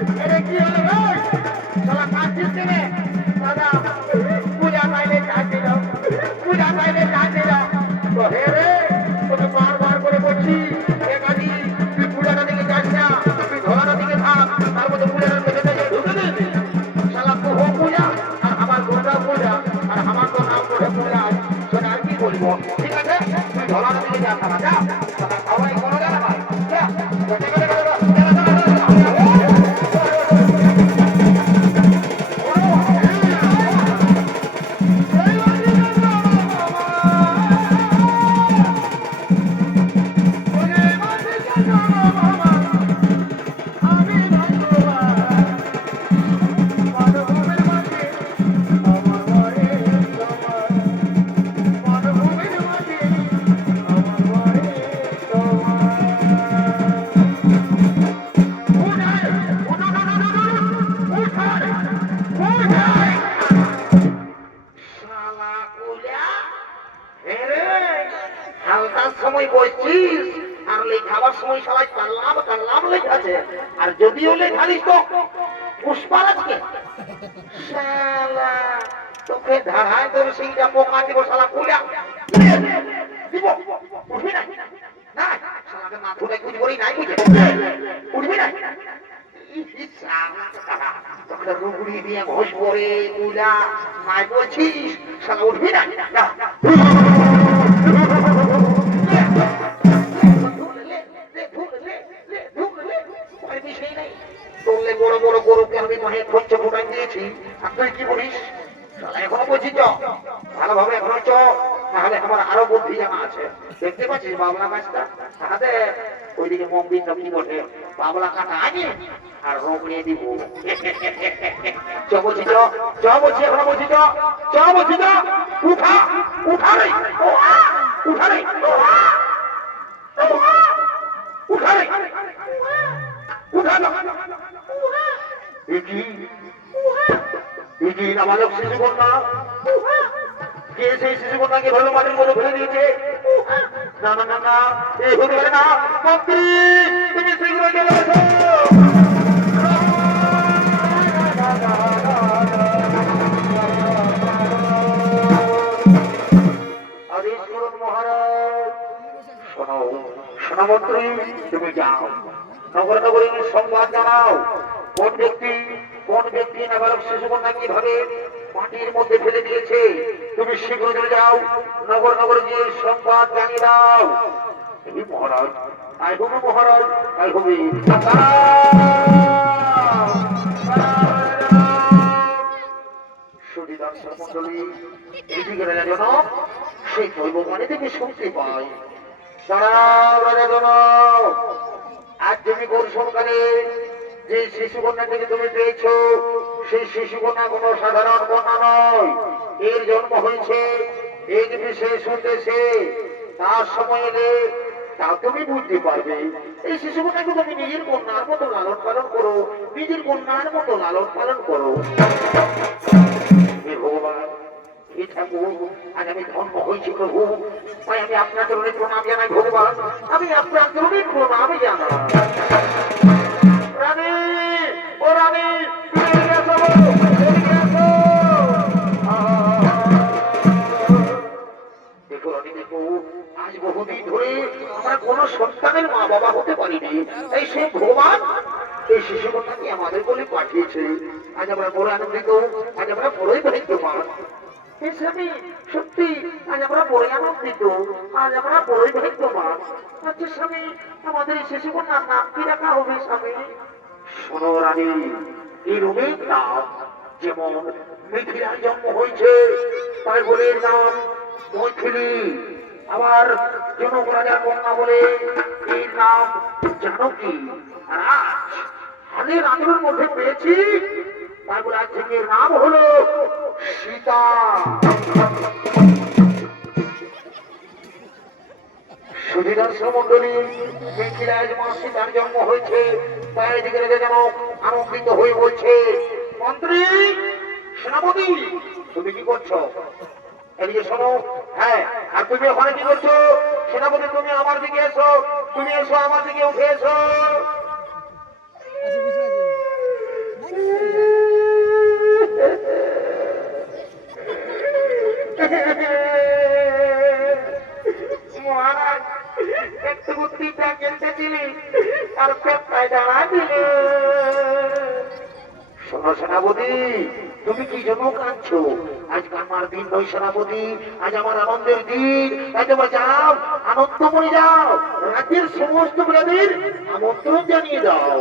আরে কি হলো ভাই শালা কাটছিস কেনে দাদা পূজা পাইলে কাটে দাও পূজা পাইলে কাটে দাও তো হে রে তোকে বারবার করে বলছি এ কাজী তুই পূজাটা দিকে যাস না তুই ধরাটা দিকে থাক তার মধ্যে পূজাটা দেখে দেখে ঢুকে দিবি শালা তো হো পূজা আর আমার গোটা পূজা আর আমার তো নাম করে পূজা শোন আর কি বলবো ঠিক আছে তুই ধরাটা দিকে যা শালা যা শালা সবাই কোনো জানা ভাই যা সময় বলছিস আর লেখাবার সময় সবাই কাল্লাম কাল্লাম লেখাছে আর যদিও লেখালিস তো পুষ্পারাজকে শালা তোকে ধারায় ধরে সেইটা পোকা দিব শালা কুলা দিব উঠবি না না শালাকে মাথুরে কুচ করি নাই বুঝে উঠবি না তোকে রুগুড়ি দিয়ে ঘোষ করে কুলা নাই বলছিস শালা উঠবি না বড় বড় গরুকে আমি মায়ের খরচ ফুটাই দিয়েছি আর তুই কি বলিস এখনো বলছি চ ভালোভাবে এখনো চ তাহলে আমার আরো বুদ্ধি জানা আছে দেখতে পাচ্ছিস বাবলা গাছটা তাহলে ওইদিকে মম্বির সবজি বসে বাবলা কাটা আগে আর রোগ নিয়ে দিব চ বলছি চ বলছি এখনো বলছি চ বলছি চ উঠা উঠা রে উঠা রে উঠা রে উঠা না নাবালক শিশু কন্যা কে সেই শিশু কন্যাকে ভালো মাটির মধ্যে ফেলে দিয়েছে না না না না এই হতে পারে না মন্ত্রী তুমি শীঘ্র চলে আসো আদেশ করুন মহারাজ শোনো শোনো মন্ত্রী তুমি যাও নগর নগরীর সংবাদ জানাও কোন ব্যক্তি নাবালক শিশু কন্যা কিভাবে মাটির মধ্যে ফেলে দিয়েছে তুমি শীঘ্র চলে যাও নগর নগর গিয়ে সংবাদ জানিয়ে দাও এই মহারাজ আই হবে মহারাজ আই হবে সুধীদর্শক মন্ডলী এইদিকে রাজা জনক সেই দৈববাণী থেকে শুনতে পাই দাঁড়াও রাজা জনক আজ তুমি গোরসনকালে যে শিশু কন্যাটিকে তুমি পেয়েছ সেই শিশু কন্যা কোন সাধারণ কন্যা নয় এর জন্ম হয়েছে এক বিশেষ উদ্দেশ্যে তার সময় এলে তা তুমি বুঝতে পারবে এই শিশু কন্যাকে তুমি নিজের কন্যার মতো লালন পালন করো নিজের কন্যার মতো লালন পালন করো হে ভগবান হে ঠাকুর আজ আমি ধন্য হয়েছি প্রভু তাই আমি আপনার চরণে প্রণাম জানাই ভগবান আমি আপনার চরণে প্রণাম জানাই রানী ও রানী দেখো রানী দেখো আজ বহুদিন ধরে আমরা কোন সন্তানের মা বাবা হতে পারিনি এই সে ভগবান এই শিশু কন্যাকে আমাদের বলে পাঠিয়েছে আজ আমরা বড় আনন্দিত আজ আমরা বড়ই ভাগ্যবান সত্যি আজ আমরা বড়ই আনন্দিত আজ আমরা বড়ই ভাগ্যবান আচ্ছা স্বামী আমাদের এই শিশু কন্যার নাম কি রাখা হবে স্বামী শোনো রানী এই রূপের নাম যেমন মিথিলার জন্ম হয়েছে তার বোনের নাম মৈথিলী আবার জনক রাজার কন্যা বলে এর নাম জানকী আর আজ হালের আন্দোলনের মধ্যে পেয়েছি তারপর আজ থেকে নাম হলো সীতা সুধীদর্শক মন্ডলী মিথিলায় মা সীতার জন্ম হয়েছে তাই দিকে যেন আনন্দিত হয়ে বলছে মন্ত্রী সেনাপতি তুমি কি করছো এদিকে শোনো হ্যাঁ আর তুমি ওখানে কি করছো সেনাপতি তুমি আমার দিকে এসো তুমি এসো আমার দিকে উঠে এসো শোনো সেনাপতি, তুমি কি জন্য কাঁদছো? আজকে আমার দিন নয় সেনাপতি, আজ আমার আনন্দের দিন। তাই তোমরা যাও, আনন্দ করে যাও, রাজ্যের সমস্ত প্রজাদের আমন্ত্রণ জানিয়ে দাও।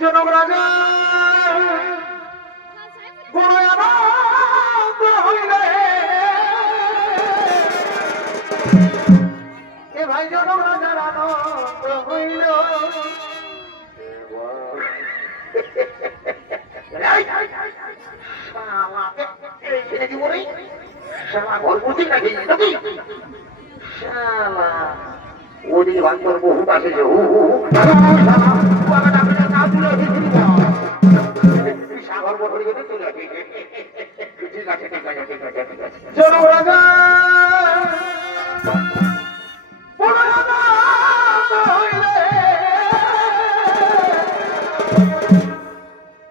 জনক রাজা বড় আনন্দ হইলে, এ ভাই জনক রাজার আনন্দ হইল। ওদিকে বান্ধব বহুত আসেছে, সাগর বছর গেলে চলে আসে। ঠিক আছে ঠিক আছে ঠিক আছে ঠিক আছে। চলো রাজা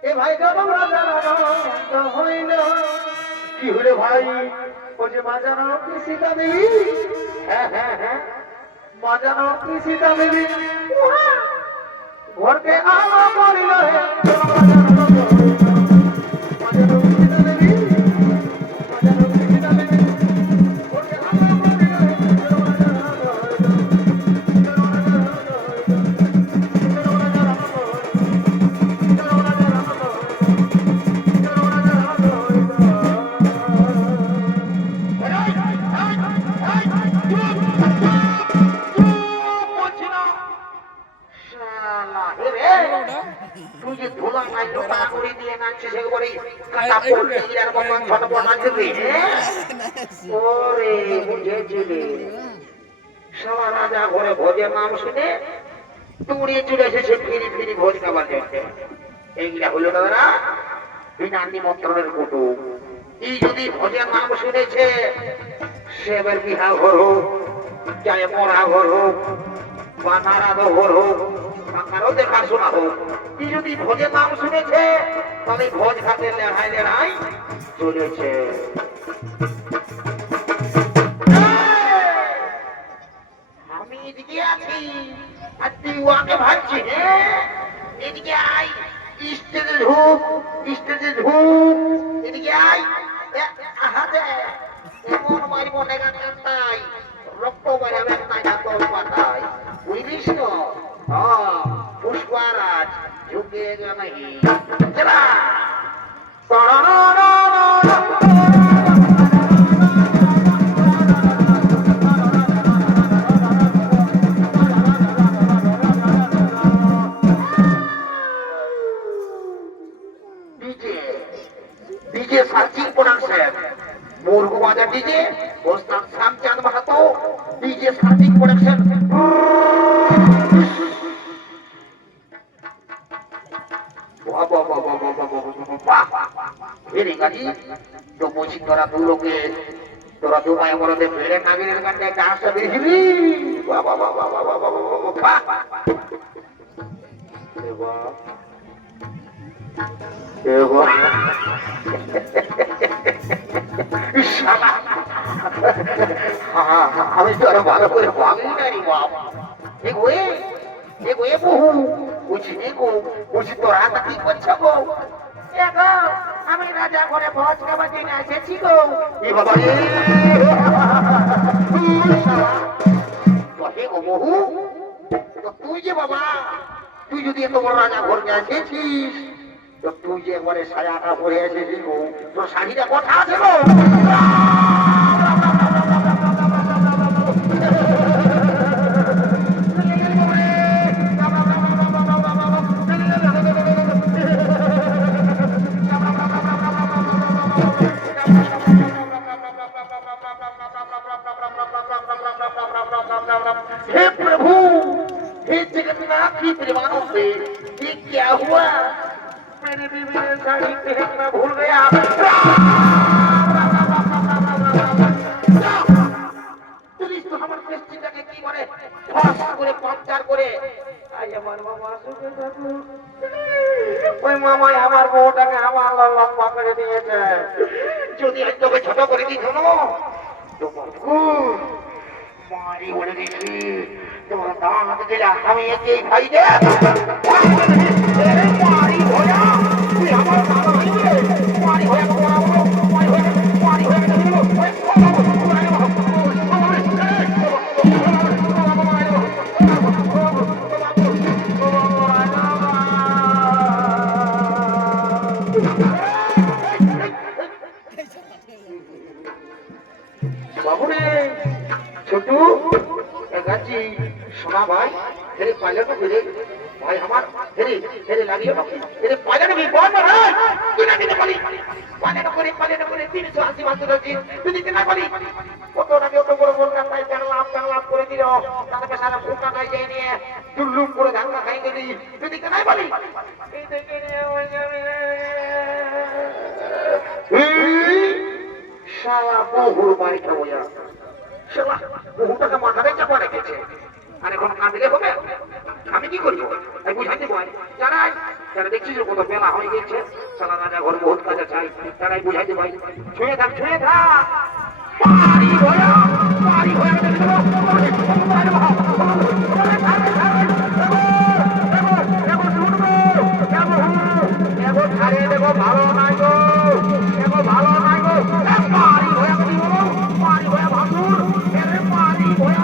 এ ভাই জনক রাজার আনন্দ হইল। কি হলো ভাই? ও যে মা জানো কি সীতা দেবী? হ্যাঁ হ্যাঁ হ্যাঁ, মা জানো কি সীতা দেবী ঘরকে আলো করিল। তুই যে ধুলা নাই লোটা করে দিয়ে নাচছিস একবারে কাটা পড়ে গিয়ে মতন ছটপট নাচবি। ওরে বুঝেছিলি, সারা রাজা ঘরে ভোজের নাম শুনে দৌড়িয়ে চলে এসেছে ফিরি ফিরি ভোজ খাবার জন্য। এইগুলা হলো দাদা বিনা নিমন্ত্রণের কুটুম। এই যদি ভোজের নাম শুনেছে, সে এবার বিহা ঘর হোক, চাই মরা ঘর হোক, বা নারাদ ঘর হোক, কারো দেখাশোনা হোক, কি যদি ভোজের নাম শুনেছে, তাহলে ভোজ খাতে লেড়াই লেড়াই চলেছে। আমি এদিকে আছি আর তুই ওকে ভাবছি। এদিকে আয়, স্টেজে ঢুক, স্টেজে ঢুক, এদিকে আয়। এমন মারিব নেগা কান্তাই, রক্ত বেরাবে না তোর পাতায়, বুঝলিস তো? পুষ্পারাজ ঝুঁকে গেলে চলা ডিজে সার্চিং প্রোডাকশন মুরগু বাজার ডিজে ওস্তাদ Shyamchand Mahato DJ searching production. তো বলছি তোরা দু লোকে, তোরা দু মায় বলতে বেড়ে নাগিনের গানটা ডান্সটা দেখবি। বাবা বাবা বাবা বাবা বাবা আমি তো আরো ভালো করে ভাবি না রে বাবা। বহু বুঝিনি গো, বুঝি তোরা তা কি করছো গো? আমি রাজা ঘরে ভোজ খাবার জন্য এসেছি গো। বহু তুই যে বাবা, তুই যদি এত বড় রাজা ঘরকে এসেছিস, তো তুই যে ঘরে সায়াটা পরে এসেছিস গো, তোর শাড়িটা কথা আছে গো? हे प्रभु, हे जगन्नाथ की प्रेमानंद, ये क्या हुआ? मेरी बीवी ने साड़ी पहनना भूल गया। पुलिस तो हमारे प्रेस्टिजটাকে কি করে ফস করে পাংচার করে আজ আমার মামা সুখে থাকলো। ওই মামাই আমার বউটাকে আমার লম্বা করে দিয়েছে। যদি আজ তোকে ছোট করে দিত না, তোমার মা মারি বলে দিছি তোমার দান হাতে দিলে আমি একেই ভাই দে মারি ভোয়া তুই আমার দাদা ভাই মারি হয়ে মারি হয়ে মারি হয়ে বাবুরে ছোটু গাছি সোনা ভাই হেরে পাইলট করে ভাই আমার হেরে হেরে লাগিয়ে বাকি হেরে পাইলট আমি বল না তুই না দিতে পারি পাইলট করে 380 মাত্র দিন তুই দিতে না পারি কত নাকি অত বড় বড় কাজ জানলাম করে দিল তাতে সারা ফুটা গাই যায় নিয়ে টুল্লুম করে ধাক্কা খাই গেলি তুই দিতে না পারি এই দেখে নিয়ে হয়ে যাবে শালা বহুর বাড়ি খাবো যা শালা বহুটাকে মাথায় চাপা রেখেছে আর এখন কাঁদলে হবে আমি কি করবো তাই বুঝাইতে পারি জানাই তারা দেখছিস কত বেলা হয়ে গেছে শালা রাজা ঘর বহুত কাজে চাই তারাই বুঝাইতে পারি ছুঁয়ে থাক পারি হয়ে দেখো ভালো নাই গো ভালো নাই গো পারি হয়ে ভাঙুর পারি হয়ে ভাঙুর পারি হয়ে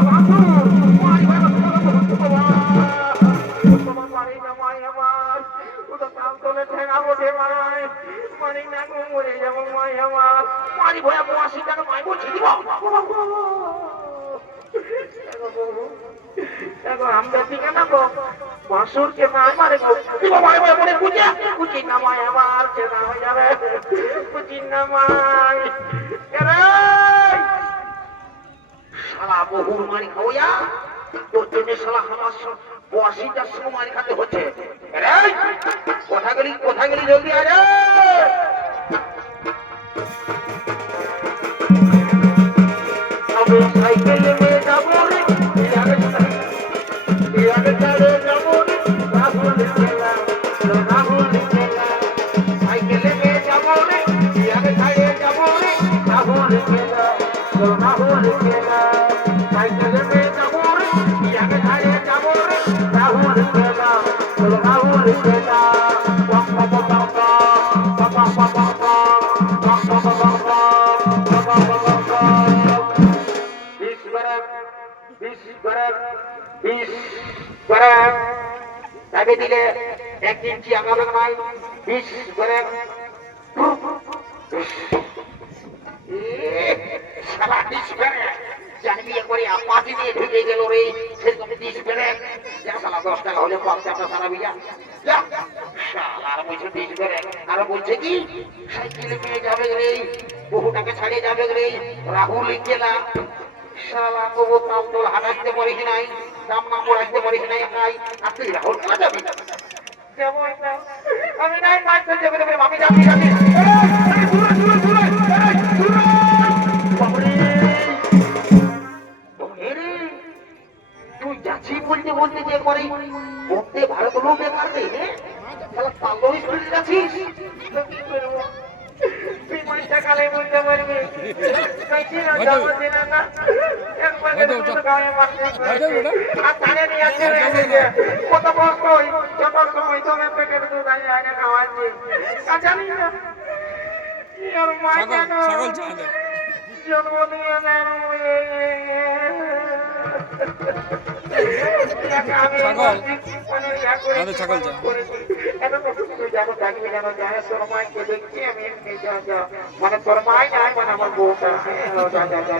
তোমার বাড়ি জামাই আমার ওটা কাম তোলে ঠেঙাবো দে মারায় মারি না গো মরে যাবো মাই আমার পারি হয়ে 80 টাকা মাই বলছি দিব দেখো আমরা ঠিক না গো বাসুর কে না মারে গো দিব মারে মনে কুচি না মাই আমার কে না হয়ে যাবে কুচি না মাই শালা বহুর মারি খাওয়া তোর জন্য শালা আমার 80টার সময় মারি খাতে হচ্ছে কথা গেলি জলদি আরে আমি সাইকেল নিয়ে যাবো রে যাবো রে রাহুল খেলা সাইকেল নিয়ে যাবো রে যাবো রে রাহুল খেলা সাইকেল নিয়ে যাবো রে যাবো রে রাহুল খেলা দিলে 1 ইঞ্চি আগাবে নাই 20 করে শালা 20 করে জানবি করে পাঁচি দিয়ে ঢুকে গেল রে সেরকম 20 করে যা শালা 10 টাকা হলে কম চাপা সারা বিয়া যা শালা আর বলছে 20 করে আর বলছে কি সাইকেলে নিয়ে যাবে রে বহু টাকা ছাড়িয়ে যাবে রে রাহুল গেলা শালা কবো কাম তোর হাঁটাতে পারি কি নাই দাম না পড়াইতে পারি কি নাই আর তুই রাহুল না যাবি আমি নাই মাছ ধরতে পারি আমি যাবি তুই যাচ্ছি বলতে যে করে বলতে ভারত লোক বেকার রে পাল্লবি স্কুলে যাচ্ছিস তুই মাছটা কালে বলতে পারবি আর তাহলে নিয়ে আসছে কত কষ্ট যত সময় তোকে পেটের দুধ আনে খাওয়াচ্ছি জানি না জন্ম দিয়ে মানে তোর মাই নাই মানে আমার বউটা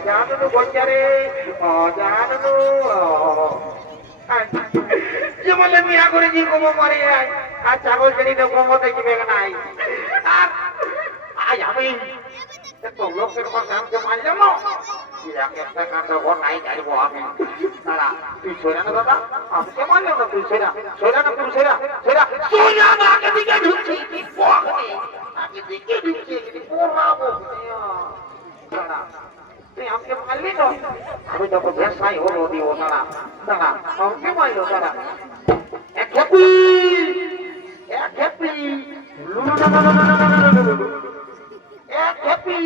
জানো বঞ্চারে জানো যেমন বিয়া করেছি গোমো মারি আর ছাগল ছেড়ে গোমো দেখবে নাই আর আজ আমি লোকের কথা আমাকে মারলাম একটা কাণ্ড নাই জানবো আমি দাঁড়া তুই সৈরা না দাদা আমাকে মারলাম না তুই সৈরা না তুই সৈরা আগে দিকে ঢুকছি আগে দিকে ঢুকছি দাঁড়া তুই আমাকে মারলি তো আমি তো ভেসাই হলো দিও দাঁড়া আমাকে মারলো দাঁড়া এক হ্যাপি এক হ্যাপি এক হ্যাপি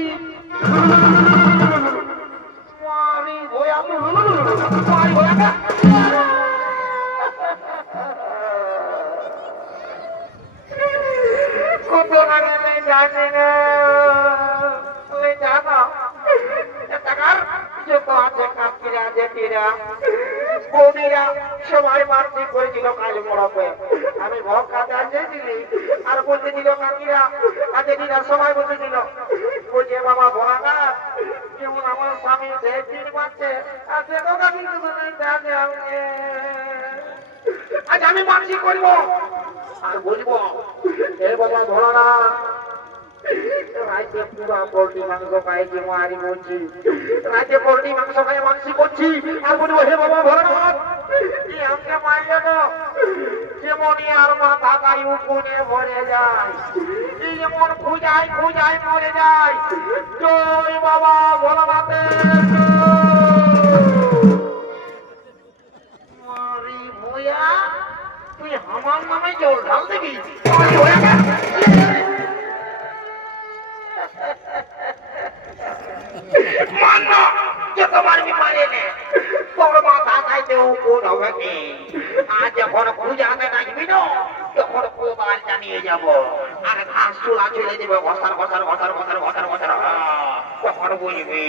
মারি ভয়া কত আগে নেই জানি না তুই জানো টাকার যত আছে কাকিরা জেঠিরা বৌদিরা সবাই মারতে করেছিল কাজ মরবে আমি ভোগ কাজে আসেছিলি আর বলতেছিল কাকিরা জেঠিরা সবাই বলতেছিল বলছে বাবা ভোলানা যেমন আমার স্বামী দেড় মারছে আর সে তো কাকি আজ আমি মানসিক করবো আর বলবো এ বাবা ভোলানা রাইতে পুরা পোল্ট্রি মাংস খাইছি মারি বলছি রাইতে পোল্ট্রি মাংস খাই মাংসি করছি আর বলবো হে বাবা ভোলানাথ তুই আমাকে মারলে না যেমনই আর মাথা গাই উকুনে ভরে যায় তুই যেমন খুঁজাই খুঁজাই মরে যায় জয় বাবা ভোলানাথের মারি ভুয়া তুই আমার নামে জল ঢাল দিবি মানো যতবার মারে নে তোর মাথা খাইতে কোন হবে কি আজ যখন পূজাতে ডাকবি না তখন কোবার জানিয়ে যাব আর ঘাস চুলা চলে দেবে ঘষার ঘষার ঘষার ঘষার ঘষার ঘষার তখন বুঝবি